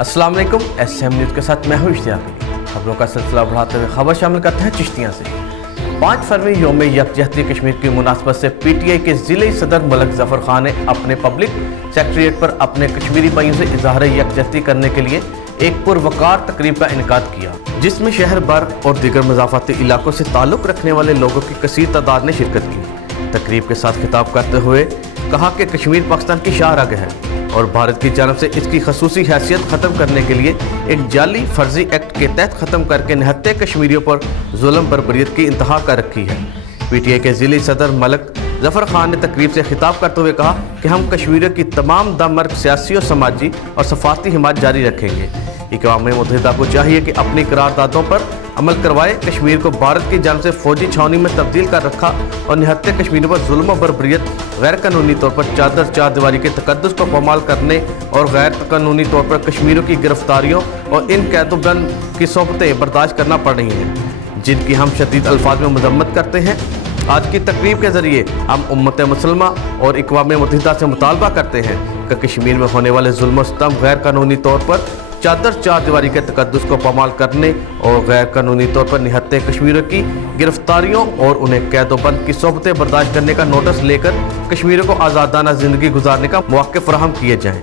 अस्सलाम वालेकुम। SM news के साथ मैं हूँ इश्तियाक अली। खबरों का सिलसिला बढ़ाते हुए खबर शामिल करते हैं चिश्तियाँ से। 5 फरवरी यौम यकजहती कश्मीर की मुनासबत से PTI के ज़िले सदर मलक ज़फ़र खान ने अपने पब्लिक सेक्रेटेरिएट पर अपने कश्मीरी भाइयों से इज़हार यकजहती करने के लिए एक पुरवकार तकरीब का इनेकाद किया, जिसमें शहर भर और दीगर मज़ाफ़ाती इलाकों से ताल्लुक़ रखने वाले लोगों की कसीर तादाद ने शिरकत की। तकरीब के साथ खिताब करते हुए कहा कि कश्मीर पाकिस्तान की शाहराह है और भारत की जानब से इसकी खसूसी हैसियत ख़त्म करने के लिए एक जाली फर्जी एक्ट के तहत ख़त्म करके निहत्ते कश्मीरियों पर जुल्म बर्बरियत की इंतहा कर रखी है। PTI के ज़िली सदर मलक ज़फ़र खान ने तकरीब से खिताब करते हुए कहा कि हम कश्मीरियों की तमाम दमर्क सियासी और समाजी और सफारती हिमायत जारी रखेंगे। अक़वाम मुत्तहिदा को चाहिए कि अपनी करारदादों पर अमल करवाए, कश्मीर को भारत की जानिब से फौजी छावनी में तब्दील कर रखा और निहत्ते कश्मीरियों पर जुल्म और बर्बरियत गैर कानूनी तौर पर चार दीवारी के तकद्दुस को पामाल करने और गैर कानूनी तौर पर कश्मीरियों की गिरफ्तारियों और इन कैदोबंद की सोबतें बर्दाश्त करना पड़ रही हैं, जिनकी हम शदीद अल्फाज में मजम्मत करते हैं। आज की तकरीब के ज़रिए हम उम्मत मुसलमा और अक़वाम मुत्तहिदा से मुतालबा करते हैं कि कश्मीर में होने वाले जुल्म सितम गैर कानूनी तौर पर चार दीवारी के तकद्दुस को पामाल करने और गैर कानूनी तौर पर निहत्ते कश्मीरियों की गिरफ्तारियों और उन्हें कैदोबंद की सोबतें बर्दाश्त करने का नोटिस लेकर कश्मीरियों को आज़ादाना ज़िंदगी गुजारने का मौक़ा फ़राहम किए जाएँ।